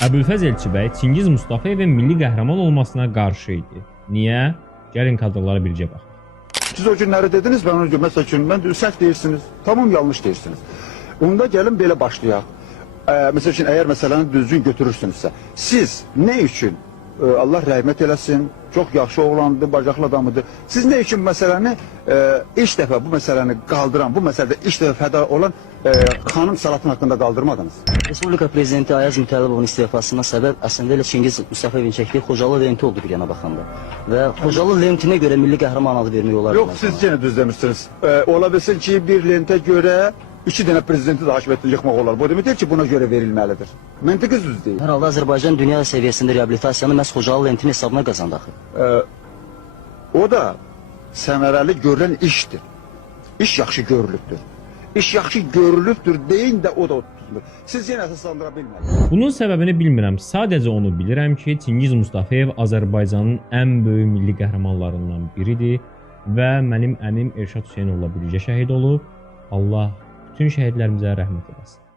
Əbülfəz Elçibəy Çingiz Mustafayevin milli qəhrəman olmasına qarşı idi. Niyə? Gəlin kadrlara bircə baxaq. Siz o günləri dediniz, ben onu mesela üçün, ben səhv deyirsiniz, tamam yanlış deyirsiniz. Onda gəlin belə başlayaq. Mesela üçün, eğer məsələni düzgün götürürsünüzsə, siz ne üçün, Allah rəhmət eləsin, çok yaxşı oğlandı, bacaqlı adamıdır. Siz ne üçün məsələni, ilk dəfə bu məsələni qaldıran, bu məsələdə ilk dəfə fəda olan xanım Salatın haqqında qaldırmadınız? Respublika Prezidenti Ayaz Mütəllibovun istifasına səbəb əslində elə Çingiz Mustafayevin çəkdiyi Xocalı lenti oldu bir yana baxanda. Və Xocalı lentinə görə milli qəhrəman adı vermək olar. Yok, siz yine düz demişsiniz. Ola bilsin ki, bir lente göre 2 dənə prezidenti de hakimiyyətini yıkmaq olar. Bu demək deyil ki, buna göre verilməlidir. Məntiqi düz deyil. Hər halda Azərbaycan dünya səviyyəsində reabilitasiyanı məhz Xocalı lentinin hesabına qazandı axı. O da səmərəli görülən işdir. İş yaxşı görülübdür. İş yaxşı görülübdür deyin də o da tutulur. Siz yenə əsaslandıra bilməlisiniz. Bunun səbəbini bilmirəm. Sadəcə onu bilirəm ki, Çingiz Mustafayev Azərbaycanın ən böyük milli qəhrəmanlarından biridir və mənim əmim Elşad Hüseynovla birgə şəhid olub. Allah bütün şəhidlərimizə rəhmət eləsin.